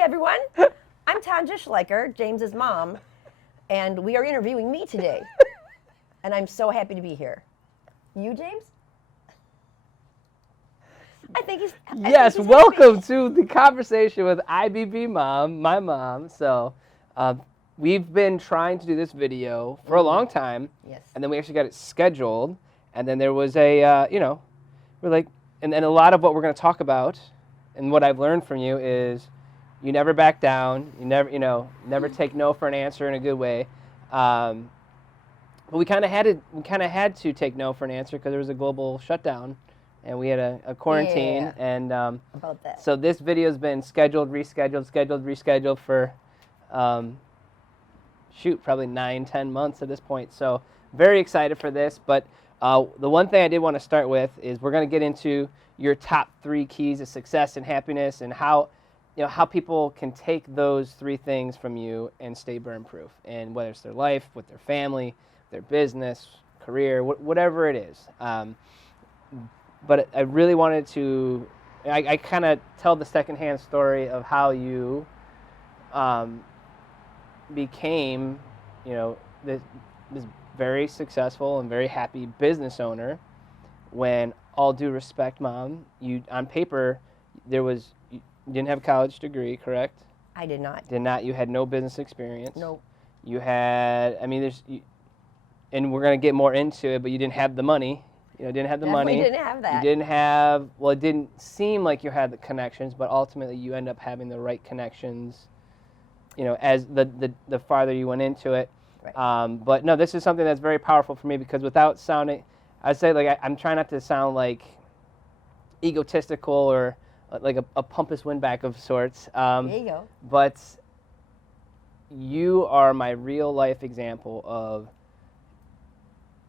Hi, everyone. I'm Tonja Schleicher, James's mom, and we are interviewing me today. And I'm so happy to be here. You, James? I think he's. Yes, welcome to the conversation with IBB Mom, my mom. So, we've been trying to do this video for a long time. Yes. And then we actually got it scheduled. And then there was a, we're like, and a lot of what we're going to talk about, and what I've learned from you is, you never back down. You never take no for an answer in a good way. But we kind of had to take no for an answer because there was a global shutdown. And we had a quarantine, Yeah, and about that. So this video's been scheduled, rescheduled for, probably 9-10 months at this point. So very excited for this. But the one thing I did want to start with is we're going to get into your top 3 keys of success and happiness, and how people can take those 3 things from you and stay burn-proof. And whether it's their life, with their family, their business, career, whatever it is. But I really wanted to, I kind of tell the secondhand story of how you became, this very successful and very happy business owner. When, all due respect, Mom, you on paper, you didn't have a college degree, correct? I did not. Did not. You had no business experience. Nope. You had, and we're going to get more into it, but you didn't have the money. Didn't have the money. Definitely didn't have that. You didn't have, well, it didn't seem like you had the connections, but ultimately you end up having the right connections, as the farther you went into it. Right. But no, this is something that's very powerful for me, because without sounding, I'd say, like, I'm trying not to sound like egotistical or like a pompous windbag of sorts. There you go. But you are my real life example of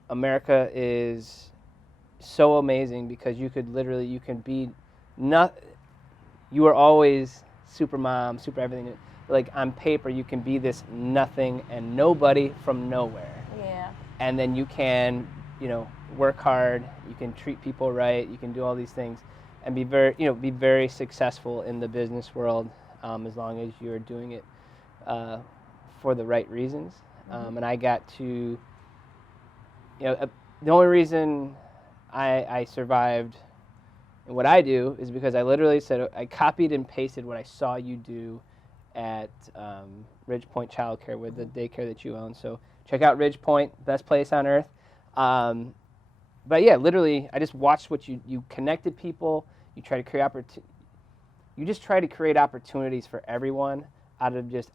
America is so amazing, because you can be you are always super mom, super everything. Like, on paper, you can be this nothing and nobody from nowhere. Yeah. And then you can, work hard, you can treat people right, you can do all these things, and be very successful in the business world, as long as you're doing it for the right reasons. Mm-hmm. And I got to, the only reason I survived in what I do is because I literally said, I copied and pasted what I saw you do at Ridge Point Childcare, with the daycare that you own. So check out Ridge Point, best place on earth. But yeah, literally, I just watched what you connected people. You try to create you just try to create opportunities for everyone out of just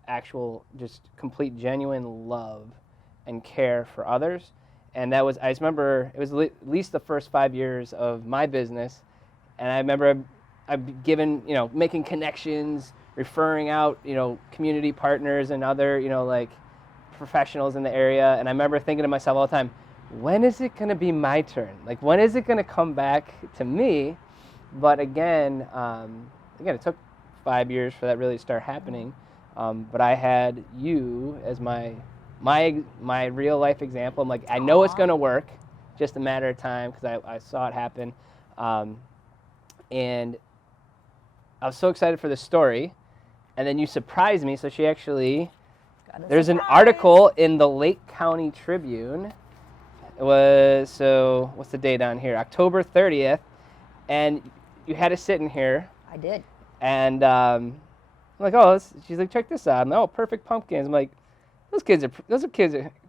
complete genuine love and care for others. And that was, I just remember, it was at least the first 5 years of my business. And I remember I've given, making connections, referring out, community partners and other, like, professionals in the area. And I remember thinking to myself all the time, when is it going to be my turn? Like, when is it going to come back to me? But again, it took 5 years for that really to start happening. But I had you as my real life example. I'm like, I know it's going to work, just a matter of time, because I saw it happen. And I was so excited for the story. And then you surprised me. So she actually, there's an article in the Lake County Tribune. It was, so what's the date on here? October 30th. And you had us sitting here. I did. And I'm like, she's like, check this out. Oh, perfect pumpkins. I'm like, those kids are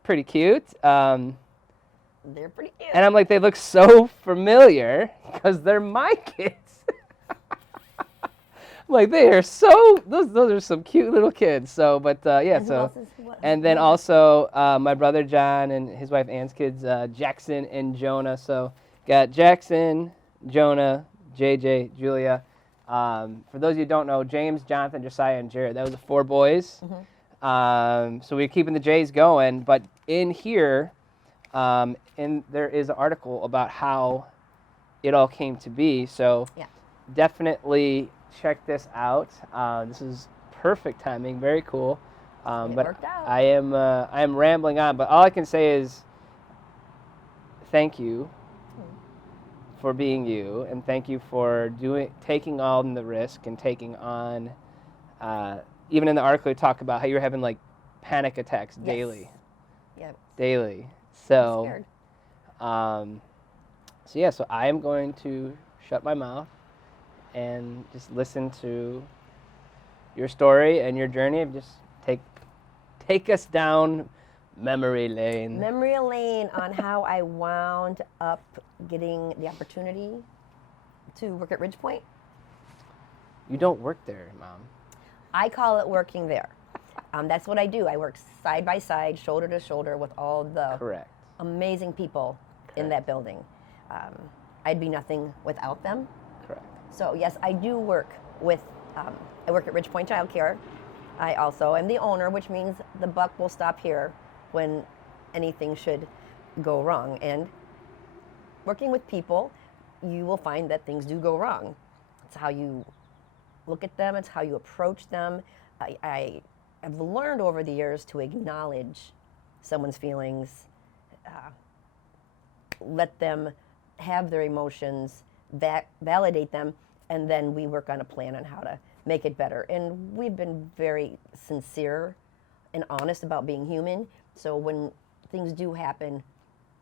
pretty cute. They're pretty cute. And I'm like, they look so familiar, because they're my kids. I'm like, they are so, those are some cute little kids. So, but yeah, so. And then also my brother John and his wife Ann's kids, Jackson and Jonah. So got Jackson, Jonah, JJ, Julia. For those of you who don't know, James, Jonathan, Josiah, and Jared, that was the 4 boys. Mm-hmm. So we're keeping the J's going. But in here, there is an article about how it all came to be. So yeah, definitely check this out. This is perfect timing, very cool. But worked out. I am rambling on, but all I can say is thank you for being you, and thank you for taking on the risk and taking on even in the article, you talk about how you're having like panic attacks Yes. daily. Yeah. Daily. I'm So, scared. so I am going to shut my mouth and just listen to your story and your journey, and just take us down memory lane. Memory lane on how I wound up getting the opportunity to work at Ridgepoint. You don't work there, Mom. I call it working there. That's what I do. I work side by side, shoulder to shoulder with all the Correct. amazing people in that building. I'd be nothing without them. Correct. So yes, I do work with, I work at Ridgepoint Child Care. I also am the owner, which means the buck will stop here when anything should go wrong. And working with people, you will find that things do go wrong. It's how you look at them, it's how you approach them. I have learned over the years to acknowledge someone's feelings, let them have their emotions, validate them, and then we work on a plan on how to make it better. And we've been very sincere and honest about being human. So when things do happen,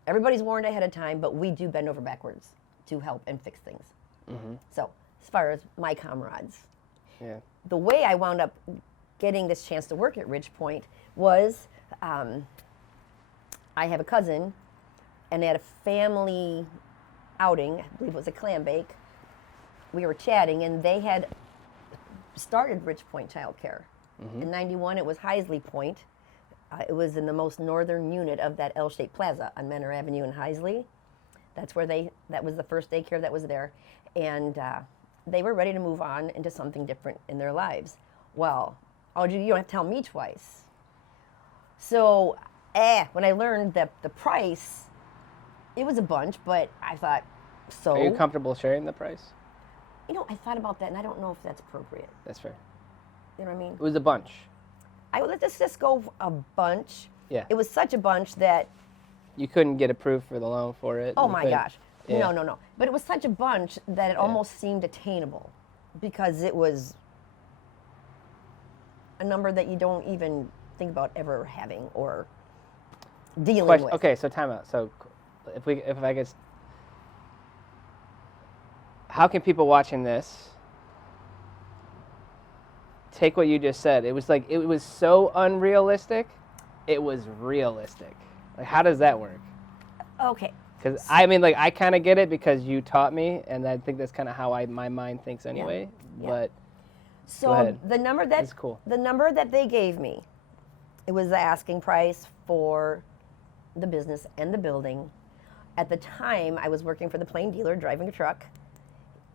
everybody's warned ahead of time, but we do bend over backwards to help and fix things. Mm-hmm. So as far as my comrades, Yeah. the way I wound up getting this chance to work at Ridgepoint was I have a cousin, and they had a family outing. I believe it was a clam bake. We were chatting, and they had started Ridgepoint Child Care. Mm-hmm. In '91, it was Heisley Point. It was in the most northern unit of that L-shaped plaza on Menor Avenue in Heisley. That's where that was the first daycare that was there. And they were ready to move on into something different in their lives. Well, you don't have to tell me twice. So when I learned that the price, it was a bunch, but I thought, so. Are you comfortable sharing the price? I thought about that, and I don't know if that's appropriate. That's fair. You know what I mean? It was a bunch. Let's just go a bunch. Yeah. It was such a bunch that, You couldn't get approved for the loan for it. oh You my couldn't- gosh. Yeah. No. But it was such a bunch that it almost seemed attainable because it was a number that you don't even think about ever having or dealing with. Okay, so time out. So if I could, how can people watching this take what you just said? It was like, it was so unrealistic, it was realistic. Like, how does that work? Okay. Because I mean, like, I kind of get it because you taught me, and I think that's kind of how my mind thinks anyway. Yeah. But So ahead. the number That's cool. the number that they gave me, it was the asking price for the business and the building. At the time, I was working for the Plain Dealer, driving a truck,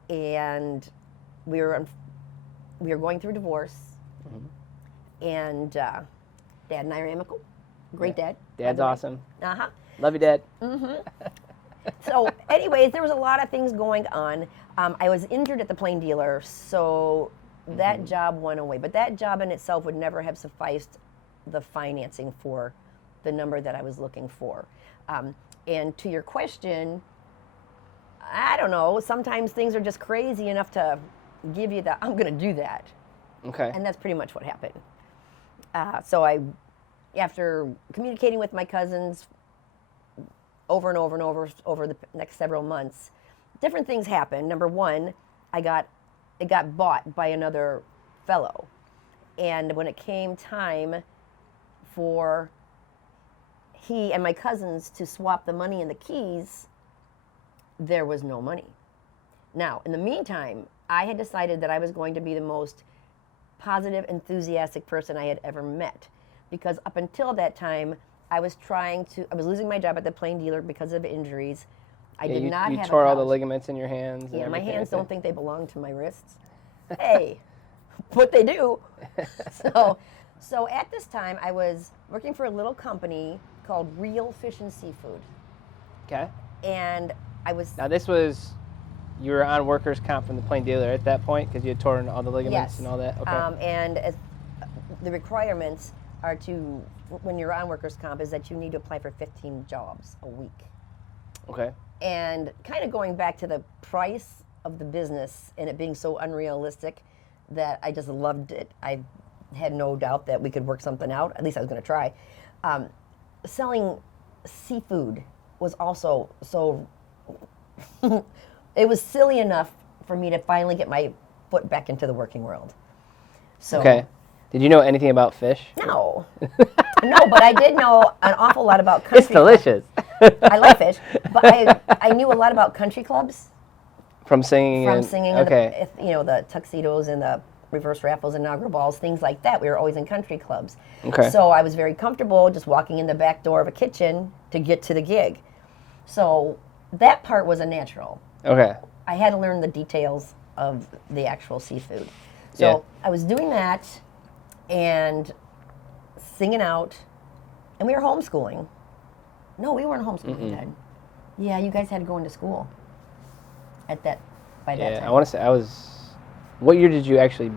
and we were going through divorce, and Dad and I are amicable. Great dad. by Dad's the way. awesome. Uh-huh. Love you, Dad. So, anyways, there was a lot of things going on. I was injured at the Plain Dealer, so that job went away. But that job in itself would never have sufficed the financing for the number that I was looking for. And to your question, I don't know. Sometimes things are just crazy enough to give you I'm going to do that. Okay. And that's pretty much what happened. So after communicating with my cousins over and over and over the next several months, different things happened. Number one, it got bought by another fellow. And when it came time for he and my cousins to swap the money and the keys, there was no money. Now, in the meantime, I had decided that I was going to be the most positive, enthusiastic person I had ever met. Because up until that time, I was losing my job at the Plain Dealer because of injuries. I did not you have tore a all the house. ligaments in your hands. and Yeah, my everything, hands I don't think they belong to my wrists. Hey, but they do. So at this time, I was working for a little company called Real Fish and Seafood. Okay. And I was... Now you were on workers' comp from the Plain Dealer at that point because you had torn all the ligaments Yes. and all that. Okay. And the requirements are when you're on workers' comp, is that you need to apply for 15 jobs a week. Okay. And kind of going back to the price of the business and it being so unrealistic, that I just loved it. I had no doubt that we could work something out. At least I was going to try. Selling seafood was also so. It was silly enough for me to finally get my foot back into the working world. So, Okay. Did you know anything about fish? No. No, but I did know an awful lot about country It's delicious. I like fish, but I knew a lot about country clubs From singing. from and, singing, Okay. and the tuxedos and the reverse raffles and inaugural balls, things like that. We were always in country clubs. Okay. So I was very comfortable just walking in the back door of a kitchen to get to the gig. So that part was a natural. Okay. I had to learn the details of the actual seafood. So Yeah. I was doing that and singing out, and we were homeschooling. No, we weren't homeschooling then. Yeah, you guys had to go into school by that Yeah, time. I want to say I was. What year did you actually?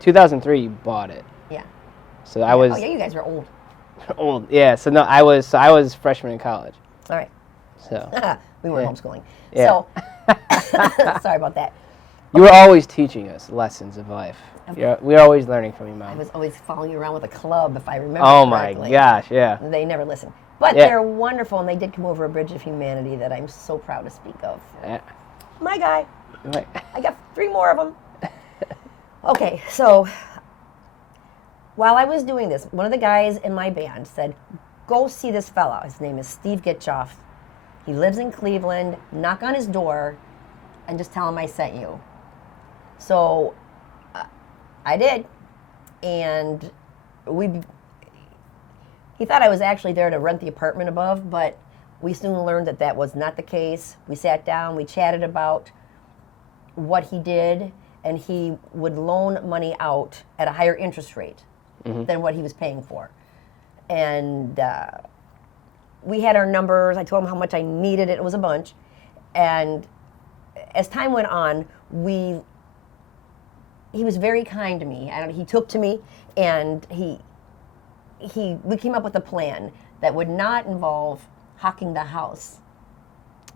2003. You bought it. Yeah. So I was Oh yeah, you guys were old. old. Yeah. So no, I was. So I was freshman in college. All right. So We were Yeah. homeschooling. Yeah. So sorry about that. you were always teaching us lessons of life. We were always learning from you, I Mom. was always following you around with a club, if I remember Oh my correctly. gosh! Yeah. They never listen. But Yeah. they're wonderful, and they did come over a bridge of humanity that I'm so proud to speak of. Yeah. My guy. Right. I got 3 more of them. Okay, so while I was doing this, one of the guys in my band said, go see this fella. His name is Steve Gitchoff. He lives in Cleveland. Knock on his door and just tell him I sent you. So I did. And he thought I was actually there to rent the apartment above, but we soon learned that that was not the case. We sat down, we chatted about what he did, and he would loan money out at a higher interest rate than what he was paying for. And we had our numbers. I told him how much I needed it. It was a bunch. And as time went on, he was very kind to me. He took to me, and we came up with a plan that would not involve hawking the house.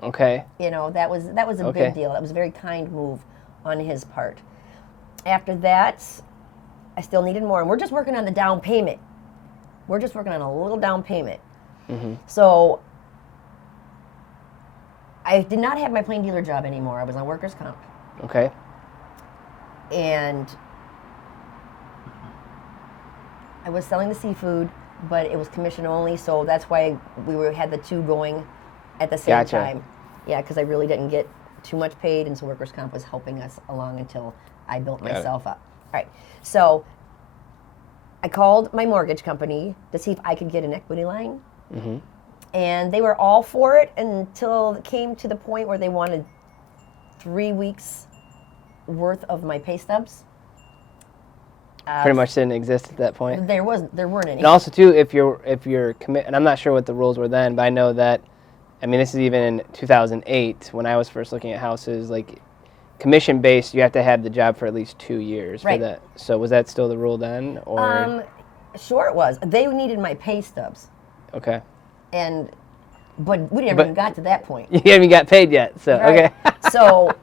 Okay. That was a Okay. big deal. That was a very kind move on his part. After that, I still needed more, and we're just working on the down payment. We're just working on a little down payment. So I did not have my plain dealer job anymore. I was on workers' comp. Okay. And I was selling the seafood, but it was commission only, so that's why had the 2 going at the same Gotcha. time. Yeah, because I really didn't get too much paid, and so workers' comp was helping us along until I built Got it. myself up. All right, so I called my mortgage company to see if I could get an equity line, and they were all for it until it came to the point where they wanted 3 weeks worth of my pay stubs. Pretty much didn't exist at that point. There weren't any. And also too, if you're commit, and I'm not sure what the rules were then, but I know that, I mean, this is even in 2008 when I was first looking at houses, like commission based, you have to have the job for at least 2 years Right. for that. So was that still the rule then, or Sure it was. They needed my pay stubs, okay? but we never even got to that point. You haven't got paid yet, so Right? okay. So,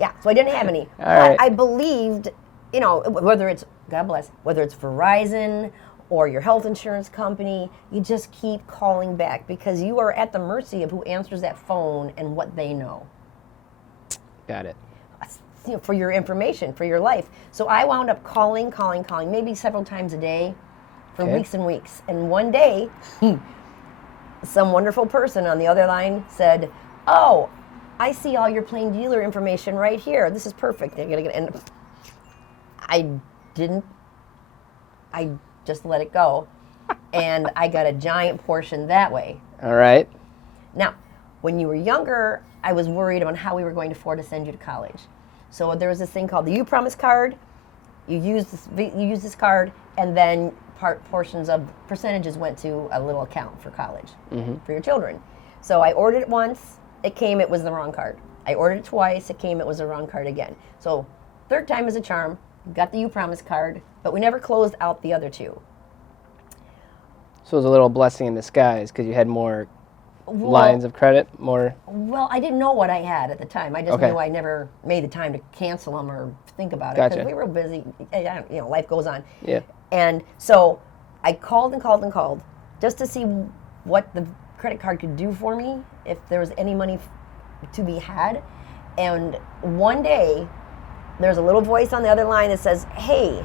yeah, so I didn't have any. All right. I believed, whether it's, God bless, whether it's Verizon or your health insurance company, you just keep calling back because you are at the mercy of who answers that phone and what they know. Got it. For your information, for your life. So I wound up calling, maybe several times a day for Okay. weeks and weeks. And one day, some wonderful person on the other line said, oh, I see all your plain dealer information right here. This is perfect. And I didn't. I just let it go. And I got a giant portion that way. All right. Now, when you were younger, I was worried about how we were going to afford to send you to college. So there was this thing called the You Promise card. You use this card, and then portions of percentages went to a little account for college for your children. So I ordered it once, it came, it was the wrong card. I ordered it twice, it came, it was the wrong card again. So 3rd time is a charm. Got the You Promise card, but we never closed out the other 2. So it was a little blessing in disguise because you had more lines of credit more? Well, I didn't know what I had at the time. I just Okay. knew I never made the time to cancel them or think about it Gotcha. because we were busy. Life goes on. Yeah. And so I called and called and called just to see what the credit card could do for me, if there was any money to be had. And one day, there's a little voice on the other line that says, "Hey,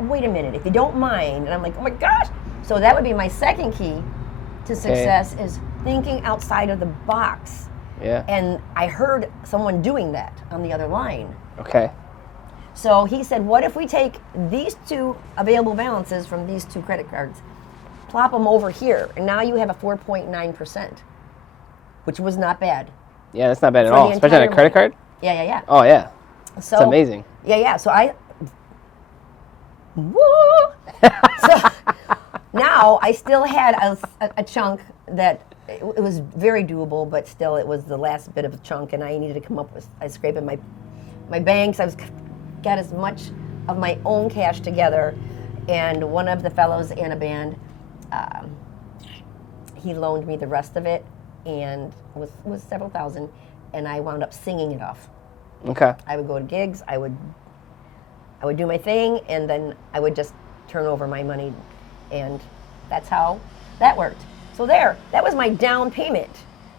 wait a minute, if you don't mind." And I'm like, "Oh my gosh." So that would be my second key to success is thinking outside of the box. Yeah. And I heard someone doing that on the other line. Okay. So he said, what if we take these two available balances from these two credit cards, plop them over here, and now you have a 4.9%, which was not bad. Yeah, that's not bad at For all, the especially on a entire credit card. Yeah. Oh yeah, So it's amazing. Yeah. So woo! So now I still had a chunk that it was very doable, but still it was the last bit of a chunk, and I needed to come up with. I scraped in my banks. Got as much of my own cash together, and one of the fellows in a band, he loaned me the rest of it, and was several thousand, and I wound up singing it off. Okay. I would go to gigs, I would do my thing, and then I would just turn over my money, and that's how that worked. So that was my down payment.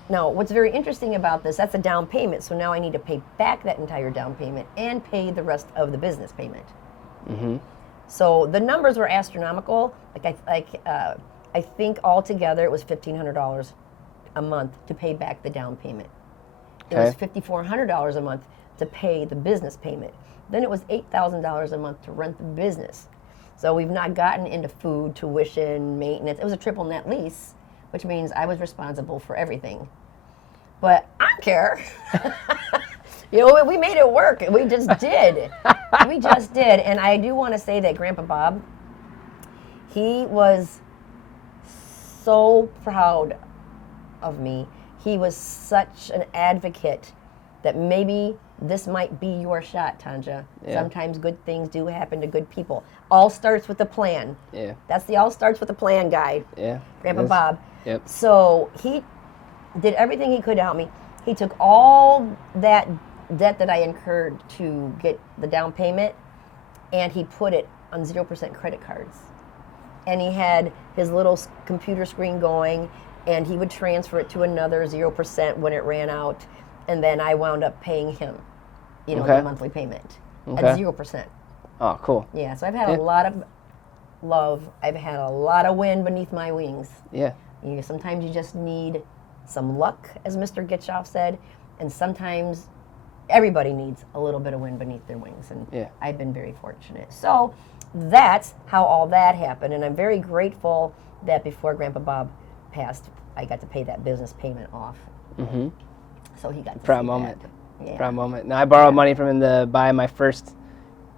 Now, what's very interesting about this, that's a down payment, so now I need to pay back that entire down payment and pay the rest of the business payment. Mm-hmm. So the numbers were astronomical. I think altogether it was $1,500 a month to pay back the down payment. It was $5,400 a month to pay the business payment. Then it was $8,000 a month to rent the business. So we've not gotten into food, tuition, maintenance. It was a triple net lease, which means I was responsible for everything. But I don't care. We made it work. We just did. We just did. And I do want to say that Grandpa Bob, he was so proud of me. He was such an advocate that maybe this might be your shot, Tonja. Yeah. Sometimes good things do happen to good people. All starts with a plan. Yeah. That's the all starts with a plan guy. Yeah. Grandpa Bob. Yep. So he did everything he could to help me. He took all that debt that I incurred to get the down payment, and he put it on 0% credit cards. And he had his little computer screen going, and he would transfer it to another 0% when it ran out, and then I wound up paying him, the monthly payment at 0%. Oh, cool. Yeah, so I've had a lot of love. I've had a lot of wind beneath my wings. Yeah. Sometimes you just need some luck, as Mr. Gitschoff said, and sometimes everybody needs a little bit of wind beneath their wings, and I've been very fortunate. So that's how all that happened, and I'm very grateful that before Grandpa Bob passed, I got to pay that business payment off. Mm-hmm. So he got to Proud see moment. that. Yeah. Proud moment. Now I borrowed money from him to buy my first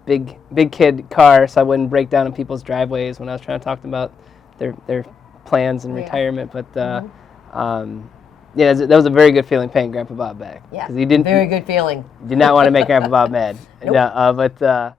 big kid car, so I wouldn't break down in people's driveways when I was trying to talk to them about their plans and retirement. But that was a very good feeling paying Grandpa Bob back. Yeah. Because he didn't. Very good feeling. Did not want to make Grandpa Bob mad. Nope. No, but